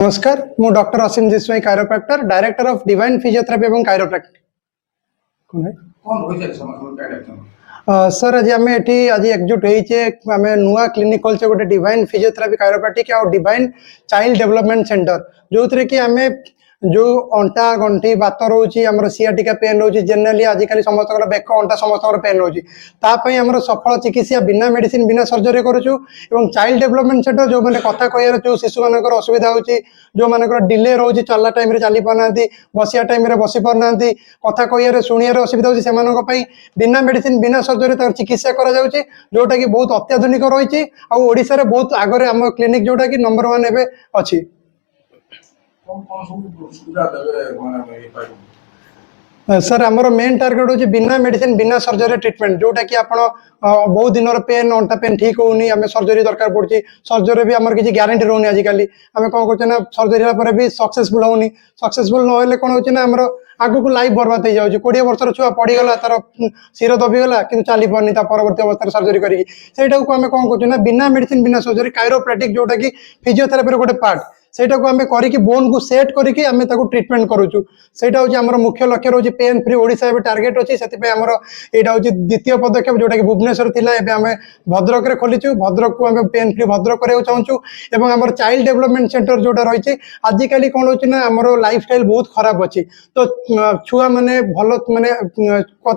नमस्कार मु डॉक्टर असीम जिस्वाई chiropractor director of divine physiotherapy एवं कायरोप्रैक्टिक सर आज आम ये आज एकजुट होइचे आम नुआ क्लिनिक खोलचे गोटे डिवाइन फिजियोथेरापी कायरोप्रैक्टिक और डिवाइन चाइल्ड डेवलपमेंट सेंटर जो थे कि आम जो अंटा गंठी बात रोचे आम सियाटिका पेन रोचे जेनेराली आजिकल समस्त बेक अंटा समस्त पेन रोचे आम सफल चिकित्सा बिना मेडिसिन बिना सर्जरी करुचु चाइल्ड डेवलपमेंट सेंटर जो मैंने कथा कह जो शिशु मान असुविधा होची जो मान डिले रोचे चलला टाइम चली पाना बसिया टाइम बसी पारना कथा कह शुणियार असुविधा होची से बिना मेडिसिन बिना सर्जरी चिकित्सा करा जोटा कि बहुत अत्याधुनिक रही ओडिशा रे बहुत आगे आम क्लिनिक जोटा कि नंबर 1 एबे अछि। सर आमर मेन टार्गेट हूँ बिना मेडिसिन बिना सर्जरी ट्रीटमेंट जोटा कि आप बहुत दिन पेन अंटा पेन ठीक होनी आम सर्जरी दरकार पड़ी सर्जरी भी आम किसी ग्यारंटी रोनी आजिकल आम कौन कर सर्जरी भी सक्सेसफुल होनी सक्सेसफुल ना कौन हो आगु को लाइफ बर्बाद हो जाए 20 वर्षर छुआ पड़गला तार शिर दबिगला कि चली पानी परवर्त अवस्था सर्जरी करा को आम कौन कर बिना मेडिसिन बिना सर्जरी कायरोप्रैक्टिक जोटा कि फिजियोथेरापी गोटे पार्ट सेटा को आम करी बोन को सेट करके आम ट्रिटमेंट करूँ से मुख्य लक्ष्य रोचे पेन फ्री ओडिशा टार्गेट अच्छी से यहाँ हूँ द्वितीय पदक्षेप जोटा कि भुवनेश्वर थिला एबे आम भद्रक रे खोलीचु भद्रक को आम पेन फ्री भद्रक कराया चाहूँ आम चाइल्ड डेवलपमेंट सेंटर जोटा रही आजिकल कौन हो आमर लाइफ स्टाइल बहुत खराब अच्छी तो छुआ मैंने भल माने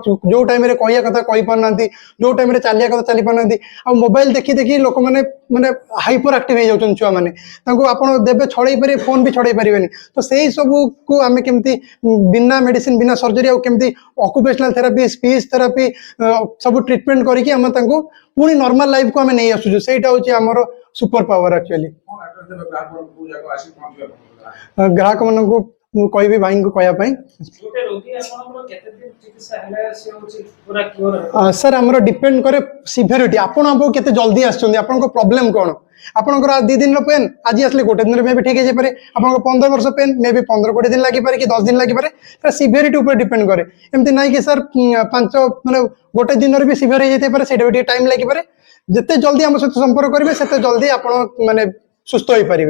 जो टाइम कह कथा कही पारना जो टाइम चलिया कथा चली पारना आ मोबाइल देखी देखी लोक मैंने माने हाइपर एक्टिव हो जाउछन छुआ मैंने आपड़ देवे छड़े पारे फोन भी छड़े पारे तो से सब को आम केमती बिना मेडिसिन बिना सर्जरी आमती ऑक्युपेशनल थेरापी स्पीच थेरापी सब ट्रीटमेंट करके आम पुणी नॉर्मल लाइफ को आम नहीं आसुचु सेटा होची हमर सुपर पावर एक्चुअली ग्राहक मान को कहि भाई को कहया सर आमर डिपेंड करे सिवियरिटी आपण केते जल्दी आछन आपन प्रॉब्लम कोन आपंकर 2 दिन पेन आज आसले गोटे दिन में भी ठीक है आप 15 वर्ष पेन मे भी 15-20 दिन लगी पारे कि 10 दिन लगी पारे सिवियरिटी ऊपर डिपेंड करे एमती ना कि सर 5 माने गोटे दिन भी सिवियर हो जाते पारे सेटा भी टाइम लगी पारे जिते जल्दी आम सहित संपर्क करेंगे सेते जल्दी आप माने सुस्थ हो पारे।